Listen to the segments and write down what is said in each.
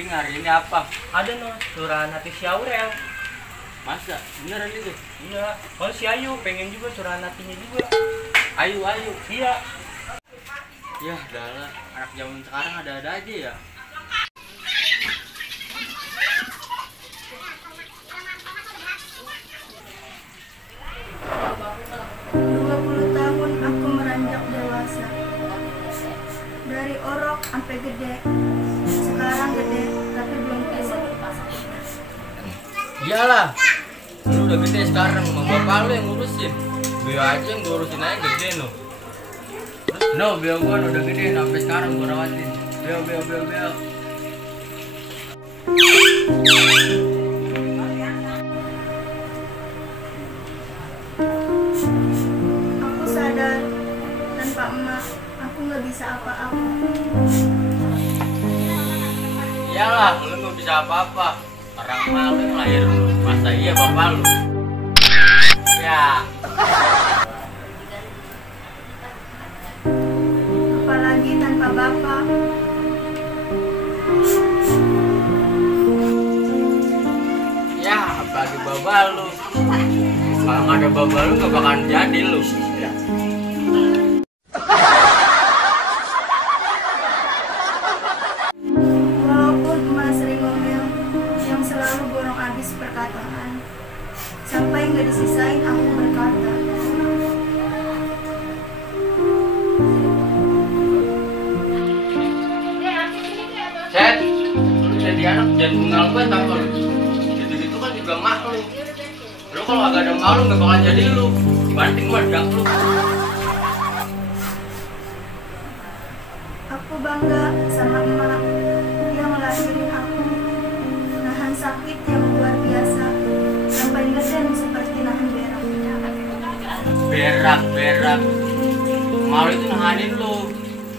Ending hari ini apa? Ada no, curahan hati si Aurel. Masa? Beneran itu? Iya, kalau si Ayu pengen juga curahan hatinya juga. Ayu. Iya. Ya, udahlah. Anak zaman sekarang ada-ada aja ya. 20 tahun aku meranjak dewasa. Dari orok sampai gede. Sekarang gede, tapi belum tua. Iyalah. Lu udah gede sekarang, sama bapak lu yang ngurusin. Beo aja yang ngurusin aja gede no. No, beo gua udah gede sampai sekarang gua rawatin. Beo. Aku sadar, tanpa emak, aku nggak bisa apa-apa. Iyalah, lu nggak bisa apa-apa. Orang mah lu yang lahir lu, masa iya bapak lu. Ya. Apalagi tanpa bapak. Ya, apalagi bapak lu. Kalau nggak ada bapak lu nggak bakalan jadi lu. Walaupun emak sering ngomel, yang selalu borong habis perkataan. Sampai nggak disisain aku berkata. Set, lu jadi anak jangan bungal banget apa lu. Gitu-gitu kan juga emak lu. Lu kalau agak ada emak lu nggak bakalan jadi lu. Banting meledak lu. Aku bangga sama emak yang ngelahirin aku. Nahan sakit yang luar biasa. Sampai ngeden seperti nahan berak. Berak. Emak lu itu nahanin lu.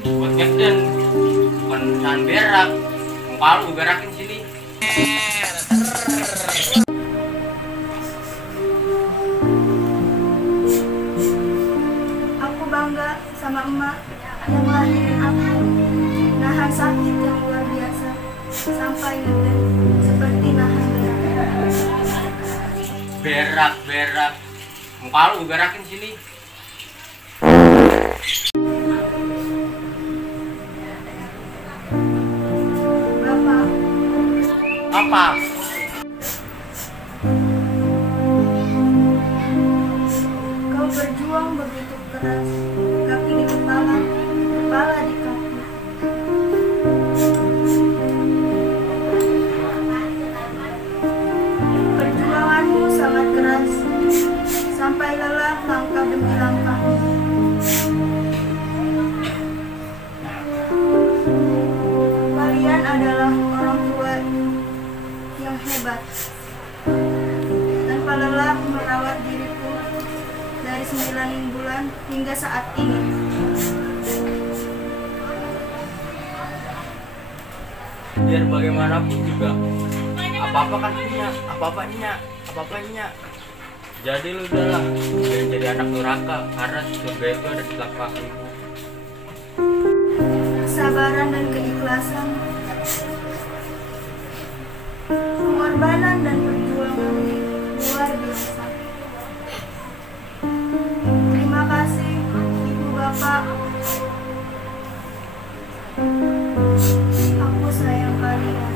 Buat ngeden. Bukan nahan berak. Muka lu gue berakin sini. Aku bangga sama emak yang ngelahirin aku. Nahan sakit yang luar biasa. Sampai ngeden seperti nahan berak. Berak. Muka lu gue berakin sini. Bapak, Apa? kau berjuang begitu keras. Kaki di kepala, kepala di kaki. Perjuanganmu sangat keras. Sampai lelah langkah demi langkah. Kalian adalah orang tua yang hebat. Tanpa lelah merawat diriku dari 9 bulan hingga saat ini. Biar bagaimanapun juga apa-apa kan apa-apanya. Jadi lu udahlah jangan jadi anak durhaka karena surga itu ada di telapak kaki. Kesabaran dan keikhlasan, pengorbanan dan perjuangan luar biasa. Terima kasih Ibu Bapak. Aku sayang kalian.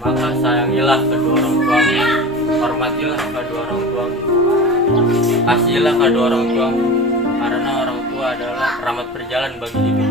Maka sayangilah kedua orang tuamu, hormatilah kedua orang tuamu, kasihilah kedua orang tuamu, karena orang tua adalah rahmat perjalanan bagi hidup.